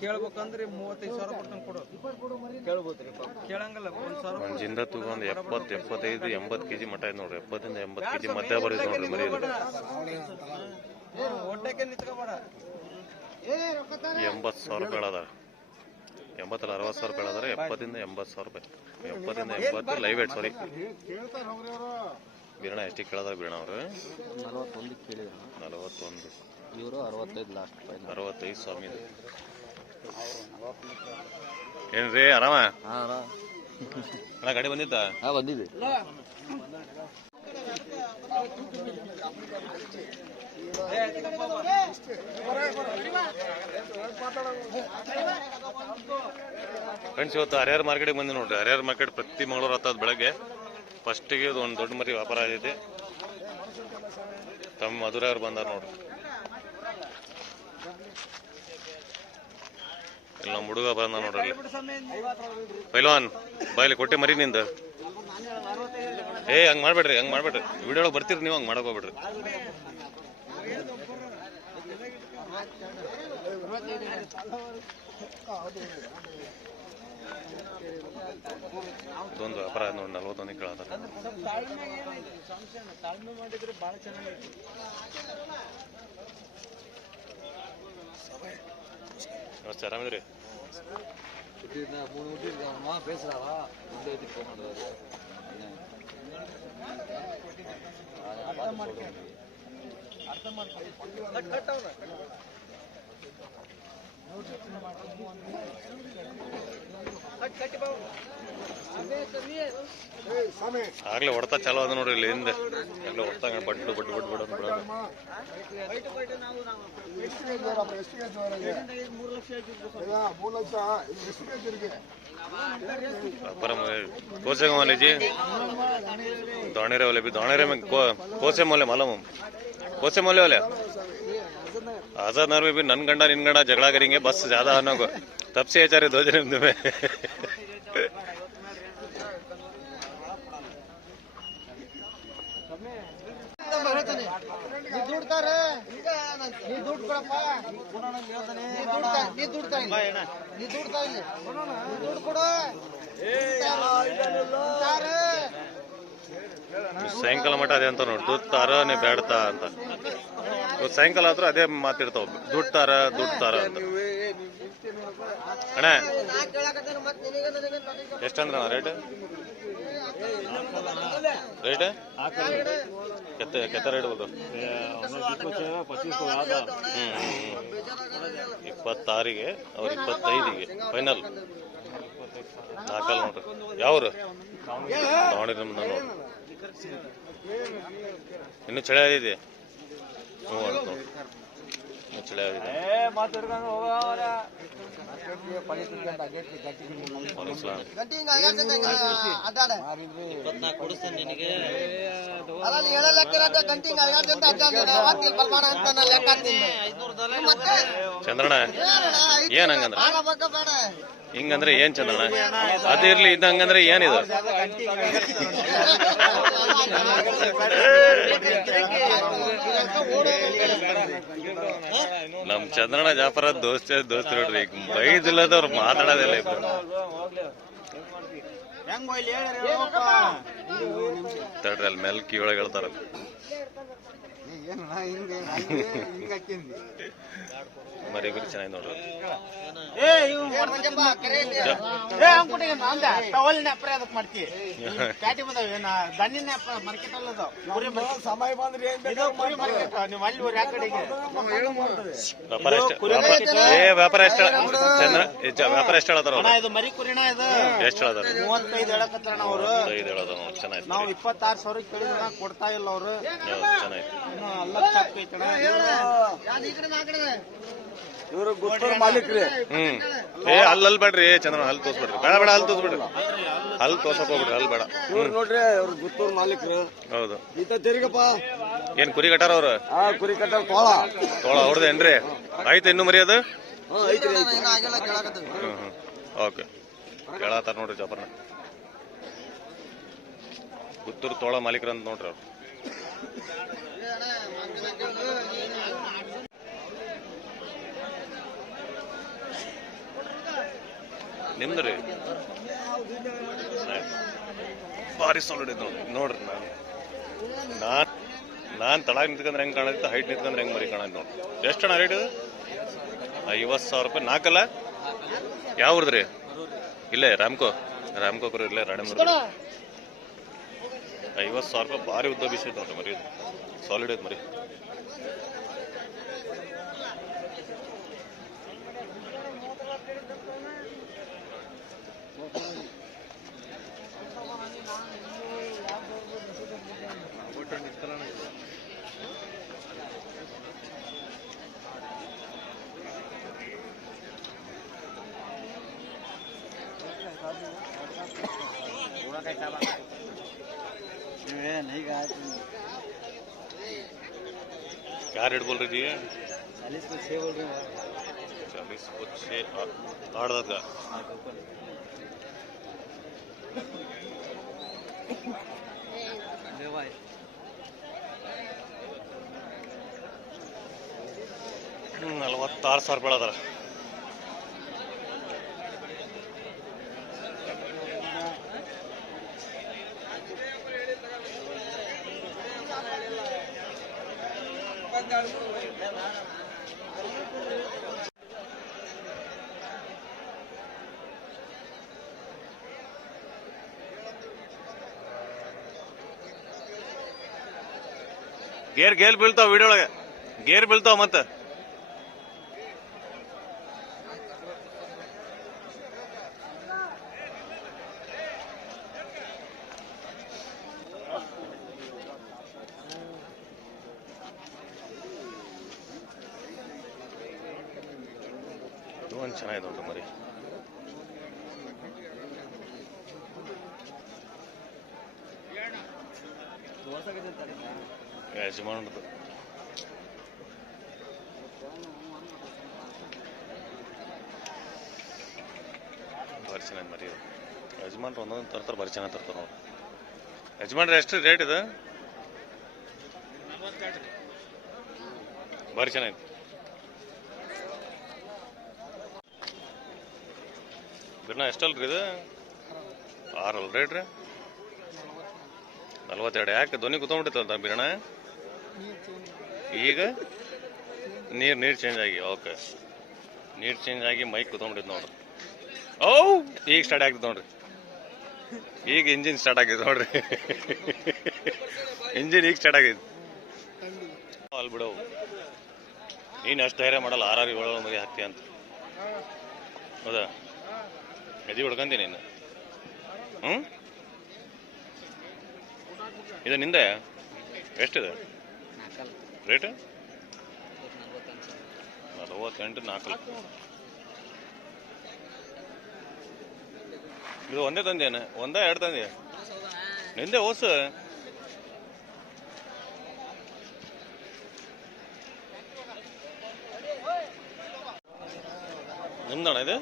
ಕೇಳ್ಬೇಕಂದ್ರೆ ಮೂವತ್ತೈದು ಸಾವಿರ ಕೊಟ್ಟು ಕೊಡು ಕೇಳ್ಬೋದ್ರಿ ಕೇಳಂಗಲ್ಲ ಒಂದ್ ಸಾವಿರ ಒಂದ್ ಜಿಂದ ತಗೊಂಡ್ ಎಪ್ಪತ್ ಎಪ್ಪತ್ತೈದು ಎಂಬತ್ ಕೆಜಿ ಮಟ ಇದೆ ನೋಡ್ರಿ. ಎಪ್ಪತ್ತಿಂದ ಎಂಬತ್ ಕೆಜಿ ಮಧ್ಯ ಬರೀ ನೋಡ್ರಿ ಮರಿ. ಒಡ್ಡಕ್ಕೆ ನಿಂತ್ಕೋಬೇಡ. ಎಂಬತ್ ಸಾವಿರ ರೂಪಾಯಿ ಅದ ಎಂಬತ್ತಲ್ಲ ಅರವತ್ತು ಸಾವಿರ ರೂಪಾಯಿ ಅದಾರೆ. ಎಪ್ಪತ್ತರಿಂದ ಎಂಬತ್ತು ಸಾವಿರ ರೂಪಾಯಿ ಎಪ್ಪತ್ತಿಂದ ಎಂಬತ್ತು ಲೈವ್ ಏಟ್ ಸಾರಿ ಬೀರಣ ಎಷ್ಟಿಗೆ ಕೇಳದಾರ ಬೀರಣ ಅವರು? ನಲವತ್ತೊಂದು ಕೇಳಿದ್ರು. ನಲವತ್ತೊಂದು. ಇವರು ಅರವತ್ತೈದು ಲಾಸ್ಟ್ ಫೈನಲ್ ಅರವತ್ತೈದು ಸ್ವಾಮಿ ಏನ್ರಿ ಆರಾಮ? ಅಣ್ಣ ಗಾಡಿ ಬಂದಿತ್ತ? ಹಾ ಬಂದಿದೆ. ಫ್ರೆಂಡ್ಸ್ ಇವತ್ತು ಹರಿಹರ ಮಾರ್ಕೆಟ್ಗೆ ಬಂದಿ ನೋಡ್ರಿ. ಹರಿಹರ ಮಾರ್ಕೆಟ್ ಪ್ರತಿ ಮಂಗಳೂರು ಹತ್ತದ ಬೆಳಗ್ಗೆ. ಫಸ್ಟಿಗೆ ಇದು ಒಂದು ದೊಡ್ಡ ಮರಿ ವ್ಯಾಪಾರ ಆಗೈತಿ ತಮ್ಮ ಮಧುರ ಅವ್ರು ಬಂದಾರ ನೋಡ್ರಿ. ಇಲ್ಲಿ ನಮ್ಮ ಹುಡುಗ ಬಂದ ನೋಡ್ರಿ ಪೈಲ್ವಾನ್, ಬಾಯ್ಲಿ ಕೊಟ್ಟೆ ಮರಿ ನಿಂದ. ಏ, ಹಂಗ್ ಮಾಡ್ಬೇಡ್ರಿ ಹಂಗ್ ಮಾಡ್ಬೇಡ್ರಿ. ವಿಡಿಯೋ ಬರ್ತೀರಿ ನೀವು, ಹಂಗ್ ಮಾಡಕ್ ಹೋಗ್ಬೇಡ್ರಿ ಇದೊಂದು ಅಪರಾಧ ನೋಡಿ ನಲ್ವತ್ತೊಂದು ಕೇಳತ್ತಾರ ನಮಸ್ತೆ ಏನೈತಿ இப்படி இருந்தா மூணு முட்டி இருக்காங்கம்மா பேசுறாரா இந்த இதுக்கு போக மாட்டாரு அர்த்தமா இருக்கு ಆಗ್ಲೇ ಹೊಡ್ತಾ ಚಲೋ ಅದ ನೋಡ್ರಿ ಇಲ್ಲಿ ಹಿಂದೆ. ಎಲ್ಲ ಹೊಡ್ತಾ ಬಡ್ಡು ಬಡ್ಡು ಬಡ್ಡು ಬಡ್ಡು ಕೋಸೆ ಮಾಲೀಜಿ. ಜಿ ಒಲೆ ಬಿ ಕೋಸೆ ಮೌಲ್ಯ ಮಲಮ ಕೋಸೆ ಮೌಲ್ಯ ಒಲೆ. ಆಜಾದ್ನವ್ರು ಬಿ ನನ್ನ ಗಂಡ ನಿನ್ನ ಗಂಡ ಜಗಳ ಕರಿಂಗೆ ಬಸ್ ಜಾದ ಅನ್ನೋಗು. ತಪ್ಸಿ ಆಚಾರ್ಯ ಧ್ವಜ ನಿಮ್ದು ಸಾಯಂಕಾಲ ಮಠ ಅದೇ ಅಂತ ನೋಡಿ. ದೂಡ್ತಾರ ನೀ ಬೇಡ್ತಾ ಅಂತ. ಸಾಯಂಕಾಲ ಆದ್ರೂ ಅದೇ ಮಾತಿರ್ತಾವ ದುಡ್ತಾರ ದುಡ್ತಾರ ಅಣ್ಣ ಎಷ್ಟಂದ್ರ ರೇಟ್ ರೇಟ್ ಕೆತ್ತ ಕೆತ್ತ ರೇಟ್ ಇಪ್ಪತ್ತಾರಿಗೆ, ಅವ್ರ ಇಪ್ಪತ್ತೈದಿಗೆ ಫೈನಲ್ ನಾಲ್ಕಲ್ ನೋಡ್ರಿ. ಯಾವ್ರು? ದಾವಣಗೆರೆ ಇನ್ನು ಚಳಿ ಆಗಿದೆ. ಹ್ಞೂ ಏನ್ ಹಂಗಂದ್ರ? ಹಿಂಗಂದ್ರೆ ಏನ್ ಚಂದ್ರಣ್ಣ? ಅದಿರ್ಲಿ ಗಂಟಿ ಹಿಂಗ ಅಡ್ಡಾಡ್ತೈತೆ ಚಂದ್ರಣ್ಣ ಜಾಫರ ದೋಸ್ತ ದೋಸ್ತ ನೋಡ್ರಿ? ಈಗ ಬೈದಿಲ್ಲದವ್ರು ಮಾತಾಡೋದಿಲ್ಲ ಲೆಕ್ಕ ಇರತ್ತೆ, ಗಂಟಿ ಮೆಲ್ಕಿ ಒಳಗೆ ಅಡ್ಡಾಡ್ತೈತೆ. ಏನ್ ಮಾರ್ಕೆಟ್ ಅಲ್ಲಿ ಒಳಗೆ ಹೇಳ್ತಾರ ಮರಿ ಚೆನ್ನಾಗಿ ನೋಡ್ರಿ ವ್ಯಾಪಾರ ಎಷ್ಟು ವ್ಯಾಪಾರ- ಏ ವ್ಯಾಪಾರ ಎಷ್ಟು ಚಂದ್ರ ಏ, ವ್ಯಾಪಾರ ಎಷ್ಟು ಹೇಳತ್ತಾರ ಅವ್ರು? ಇದು ಮರಿ ಕುರಿಣ ಇದು? ಎಷ್ಟು ಮೂವತ್ತೈದು ಹೇಳಕತ್ತಾರ ಅವ್ರು. ಹೇಳೋದ ಚೆನ್ನಾಗಿ ನಾವು ಇಪ್ಪತ್ತಾರು ಸಾವಿರ ಕೇಳಿದ್ರ ಕೊಡ್ತಾ ಇಲ್ಲ ಅವರು. ಹೌದು, ಇವರು ಗುತ್ತೂರು ಮಾಲೀಕ್ರಿ. ಹ್ಮ್. ಏ ಅಲ್ಲಿ ಅಲ್ಲಿ ಬೇಡ್ರಿ. ಚಂದ್ರ ಅಲ್ಲಿ ತೋರ್ಸ್ಬೇಡ್ರಿ. ಬೇಡ ಬೇಡ ಅಲ್ಲಿ ತೋರ್ಸ್ಬಿಡ್ರಿ. ಅಲ್ಲಿ ತೋರ್ಸಕ್ ಹೋಗ್ಬಿಡ್ರಿ ಅಲ್ಲಿ ಬೇಡ. ಇವ್ರು ನೋಡ್ರಿ ಅವ್ರು ಗುತ್ತೂರು ಮಾಲೀಕ್ರು. ಹೌದು. ಈತ ತಿರುಗಪ್ಪ. ಏನ್ ಕುರಿ ಕಟ್ಟಾರ ಅವ್ರು? ಆ ಕುರಿ ಕಟ್ಟಾರ ತೋಳ. ತೋಳ ಅವ್ರದ್ದೇನ್ರಿ ಆಯ್ತು ಇನ್ನು ಮರಿ ಅದು ಓಕೆ. ಕೇಳತ್ತಾರ ನೋಡ್ರಿ ಜಾಬರ್ನ ಗುತ್ತೂರು ತೋಳ ಮಾಲೀಕರು ಅಂತ ನೋಡ್ರಿ ಅವ್ರು. ನಿಮ್ದು ರೀ? ಭಾರಿ ಸಾಲಿಡ್ ಇದು ನೋಡಿ ನೋಡ್ರಿ ನಾನು. ನಾನ್ ನಾನ್ ತಳಗ ನಿಂತ್ಕೊಂಡ್ರೆ ಹೆಂಗ್ ಕಾಣುತ್ತೆ ಹೈಟ್ ನಿಂತ್ಕೊಂಡ್ರೆ ಹೆಂಗ್ ಮರಿ ಕಾಣುತ್ತೆ ನೋಡಿ ಎಷ್ಟು ಅಣ್ಣ ರೇಟ್ ಇದು? ಐವತ್ತು ಸಾವಿರ ರೂಪಾಯಿ. ನಾಲ್ಕಲ್ಲ? ಯಾವ್ದ್ರಿ ಇಲ್ಲೇ, ರಾಮ್ಕೋ. ರಾಮ್ಕೋ ಇಲ್ಲೇ ರಾಣೆಮೂರ್ ಐವತ್ತು ಸಾವಿರ ರೂಪಾಯಿ ಭಾರಿ ಉದ್ದ ಬಿಸಿ ಐತೆ ನೋಡ್ರಿ ಮರಿ. ಸಾಲಿಡ್ ಐತೆ ಮರಿ. नहीं गया क्या रेट बोल रही थी ये चालीस को छः बोल रहे हैं चालीस को छः आ- आठ दांत का भाई ಹ್ಮ್, ನಲವತ್ತಾರು ಸಾವಿರ ರೂಪಾಯಿ ಅದಾರ ಗೇರ್ ಗೇರ್ ಬೀಳ್ತಾವ ವಿಡಿಯೋಳಗೆ ಗೇರ್ ಬೀಳ್ತಾವ ಮತ್ತೆ ಇದು ಒಂದು ಚೆನ್ನಾಗಿದೆ ನೋಡ್ರಿ ಮರಿ ಯಜಮಾನ್ರದ್ದು ಭಾರಿ ಚೆನ್ನಾಗಿ ಮರಿ ಯಜಮಾನ್ರು ಒಂದೊಂದು ತರ್ತಾರೆ ಭಾರಿ ಚೆನ್ನಾಗಿ ತರ್ತಾರೆ ನೋಡಿ ಯಜಮಾನ್ರೆ ಎಷ್ಟು ರೇಟ್ ಇದು ಭಾರಿ ಚೆನ್ನಾಗಿದೆ ಬಿರ್ನಾ ಎಷ್ಟಲ್ರಿ ಇದು ಆರಲ್ಲ ರೇಟ್ ರೀ ನಲ್ವತ್ತೆರಡು. ಯಾಕೆ? ಧ್ವನಿ ಕುತ್ಕೊಂಡ್ಬಿಟ್ಟಿತ್ತಂತ ಬಿರಣ ಈಗ? ನೀರು ನೀರು ಚೇಂಜ್ ಆಗಿ. ಓಕೆ ನೀರು ಚೇಂಜ್ ಆಗಿ ಮೈಕ್ ಕುತ್ಕೊಂಡ್ಬಿಟ್ಟಿದ್ ನೋಡ್ರಿ ಓ ಈಗ ಸ್ಟಾರ್ಟ್ ಆಗ್ತದೆ ನೋಡ್ರಿ. ಈಗ ಇಂಜಿನ್ ಸ್ಟಾರ್ಟ್ ಆಗಿದೆ ನೋಡ್ರಿ. ಇಂಜಿನ್ ಈಗ ಸ್ಟಾರ್ಟ್ ಆಗಿದೆ ಅಲ್ಲಿ ಬಿಡವು ನೀನು ಅಷ್ಟು ಧೈರ್ಯ ಮಾಡಲ್ಲ. ಆರಾರು ಏಳು ಮರಿ ಹಾಕ್ತಿ ಅಂತ. ಹೌದಾ? ಎದಿ ಹೊಡ್ಕೊಂತೀನಿ ನೀನು. ಹ್ಞೂ ಇದು ನಿಂದೆ? ಎಷ್ಟಿದೆ? ರೇಟ್? ನಲವತ್ತೆಂಟು ನಾಲ್ಕು. ಇದು ಒಂದೇ ತಂದೇನೆ ಒಂದೇ ಎರಡು ತಂದೆ ನಿಂದೆ ಓಸು ನಿಮ್ದಣ ಇದು?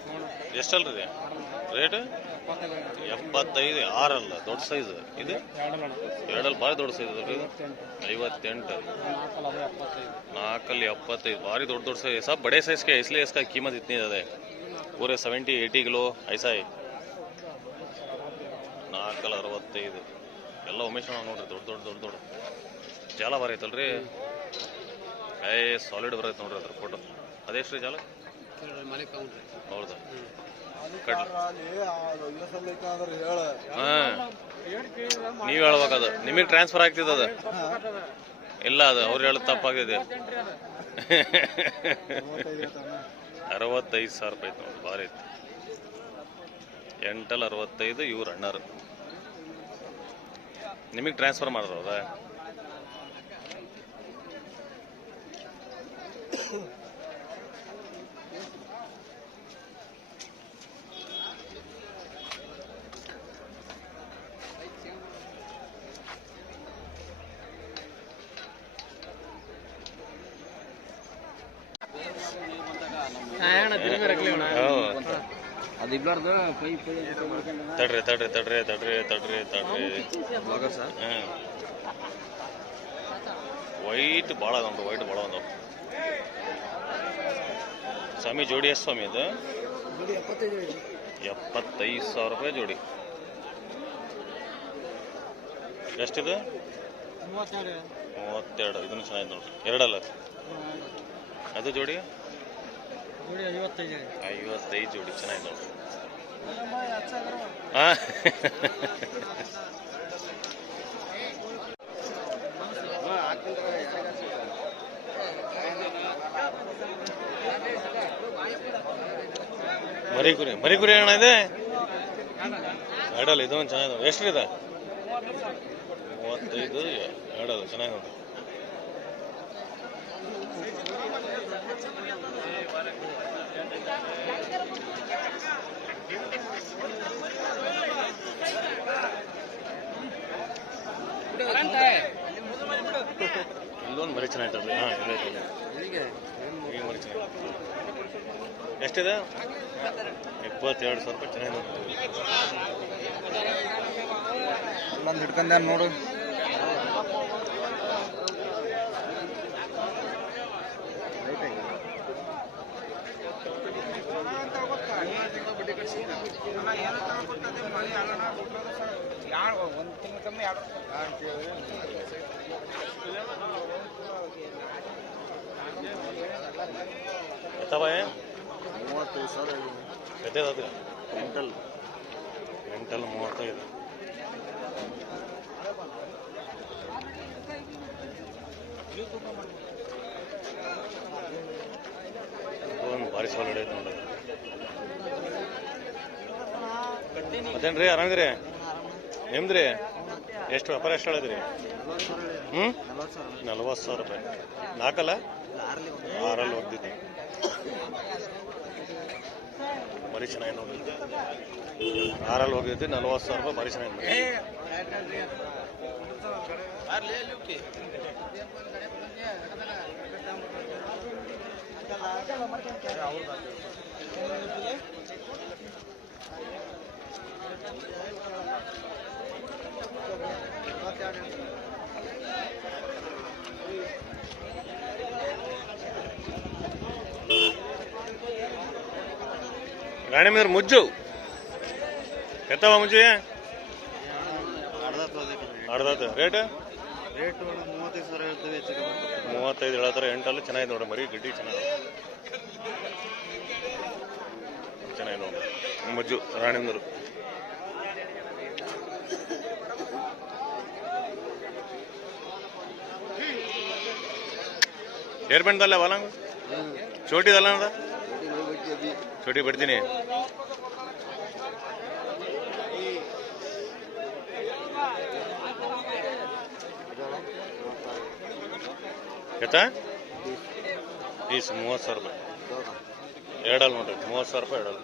ಎಷ್ಟಲ್ರಿ ಇದೆ? ರೇಟ್? ಎಪ್ಪತ್ತೈದು, ಆರಲ್ಲ, ದೊಡ್ಡ ಸೈಜ್ ಇದು? ಎರಡಲ್ಲಿ ಭಾರಿ ದೊಡ್ಡ ಸೈಜ್ ಐವತ್ತೆಂಟು. ನಾಲ್ಕಲ್ಲಿ ಎಪ್ಪತ್ತೈದು. ಭಾರಿ ದೊಡ್ಡ ದೊಡ್ಡ ಸೈಜ್ ಸಾ ಬಡೇ ಸೈಜ್ಗೆ ಇಸ್ಲಿ ಇಸ್ಕ ಕೀಮತ್ ಇತ್ನಿ ಇದೆ ಊರೇ ಸೆವೆಂಟಿ ಏಯ್ಟಿ ಕಿಲೋ ಐಸಾಯಿ. ನಾಲ್ಕಲ್ಲಿ ಅರವತ್ತೈದು. ಎಲ್ಲ ಉಮೇಶ್ ನೋಡ್ರಿ, ದೊಡ್ಡ ದೊಡ್ಡ ದೊಡ್ಡ ದೊಡ್ಡ. ಜಾಲ ಭಾರಿ ಐತಲ್ರಿ. ಸಾಲಿಡ್ ಬರೈತೆ ನೋಡ್ರಿ ಅದ್ರ ಫೋಟೋ ಅದೆಷ್ಟು ರೀ ಜಾಲ? ಹೌದಾ? ಹಾ. ನೀವ್ ಹೇಳ್ಬೇಕದ. ನಿಮಗೆ ಟ್ರಾನ್ಸ್ಫರ್ ಆಗ್ತಿದೆ ಅದು ಇಲ್ಲ ಅದು ಅವ್ರು ಹೇಳೋದು ತಪ್ಪಾಗಿದೆ. ಅರವತ್ತೈದು ಸಾವಿರ ರೂಪಾಯಿ ಐತೆ ನೋಡಿ ಭಾರಿ ಐತಿ ಎಂಟಲ್ಲಿ ಅರವತ್ತೈದು ಇವ್ರ ಅಣ್ಣರು. ನಿಮಗೆ ಟ್ರಾನ್ಸ್ಫರ್ ಮಾಡಿದ್ರು ಹೌದಾ ಹೌದು. ಅದು ತಡ್ರಿ ತಡ್ರಿ ತಡ್ರಿ ತಡ್ರಿ ತಡ್ರಿ ತಡ್ರಿ. ಹ್ಮ್. ವೈಟ್ ಭಾಳ ಒಂದು ವೈಟ್ ಭಾಳ ಒಂದು ಸ್ವಾಮಿ ಜೋಡಿ ಎಷ್ಟು ಸ್ವಾಮಿ ಅದು ಎಪ್ಪತ್ತೈದು ಸಾವಿರ ರೂಪಾಯಿ ಜೋಡಿ. ಎಷ್ಟಿದೆ? ಮೂವತ್ತೆರಡು. ಇದನ್ನು ಚೆನ್ನಾಗಿದೆ ನೋಡ್ರಿ. ಎರಡಲ್ಲ ಅದು ಜೋಡಿ? ಐವತ್ತೈದು ಜೋಡಿ ಚೆನ್ನಾಗಿ ನೋಡ್ರಿ ಹಾ. ಮರಿ ಕುರಿ ಮರಿ ಕುರಿ ಅಣ್ಣ ಇದೆ? ಎರಡಲ್ಲ ಇದೊಂದು ಚೆನ್ನಾಗಿದೆ ಎಷ್ಟ್ರಿದೆ? ಮೂವತ್ತೈದು ಎರಡಲ್ಲ ಚೆನ್ನಾಗಿ ನೋಡಿ. ಇಲ್ಲೊಂದು ಮರಿ ಚೆನ್ನಾಗಿರ್ತದೆ ಹಾಂ ಈಗ ಮರಿ ಚೆನ್ನಾಗಿ ಎಷ್ಟಿದೆ? ಇಪ್ಪತ್ತೆರಡು ಸಾವಿರ ರೂಪಾಯಿ ಚೆನ್ನಾಗಿ ನೋಡಿ. ಇಲ್ಲೊಂದು ಹಿಡ್ಕೊಂಡೆ ಕಮ್ಮಿ ಯಾರು ಮೂವತ್ತೈದು ಸಾವಿರ ಎತ್ತದ ಎಂಟಲ್. ಎಂಟಲ್ ಮೂವತ್ತೈದು. ಒಂದು ಭಾರಿ ಸವಾಲು ಹಿಡಿಯೋದು ನೋಡಿ. ರೀ ಆರಾಮಿದ್ರಿ? ನಿಮ್ದ್ರಿ ಎಷ್ಟು ವ್ಯಾಪಾರ ಎಷ್ಟು ಹೇಳಿದ್ರಿ ಹ್ಞೂ ನಲ್ವತ್ತು ಸಾವಿರ ರೂಪಾಯಿ. ನಾಲ್ಕಲ್ಲ ಆರಲ್ಲಿ ಹೋಗ್ತಿದ್ದೆ. ಮರಿ ಚೆನ್ನಾಗಿ ನೋಡಿ ಆರಲ್ಲಿ ಹೋಗಿದ್ದೆ ನಲ್ವತ್ತು ಸಾವಿರ ರೂಪಾಯಿ ಮರಿ ಚೆನ್ನಾಗಿ ನೋಡಿ ರಾಣಿ ಮೇರ್ ಮುಜ್ಜು. ಎತ್ತವ ಮುಜ್ಜು ಅರ್ಧತ್ತು ರೇಟ್ ರೇಟ್ ಮೂವತ್ತೈದು ಸಾವಿರ ಹೇಳ್ತೀವಿ ಮೂವತ್ತೈದು ಹೇಳತ್ತಾರ, ಎಂಟಲ್ಲಿ ಚೆನ್ನಾಗಿ ನೋಡಿ ಮರಿ, ಗಡ್ಡಿ ಚೆನ್ನಾಗಿ ಚೆನ್ನಾಗಿ ನೋಡಿ. ಮುಜ್ಜು ರಾಣಿಂದರು ಏರ್ ಬೆಂಡ್ದಲ್ಲ ವಾಲಂಗ ಚೋಟಿದಲ್ಲ ಅದ? ಚೋಟಿ ಬಿಡ್ತೀನಿ. ಎತ್ತ? ಈಸ್ ಮೂವತ್ತು ಸಾವಿರ ರೂಪಾಯಿ. ಎರಡಲ್ಲ ನೋಡ್ರಿ ಮೂವತ್ತು ಸಾವಿರ ರೂಪಾಯಿ ಎರಡಲ್ಲ.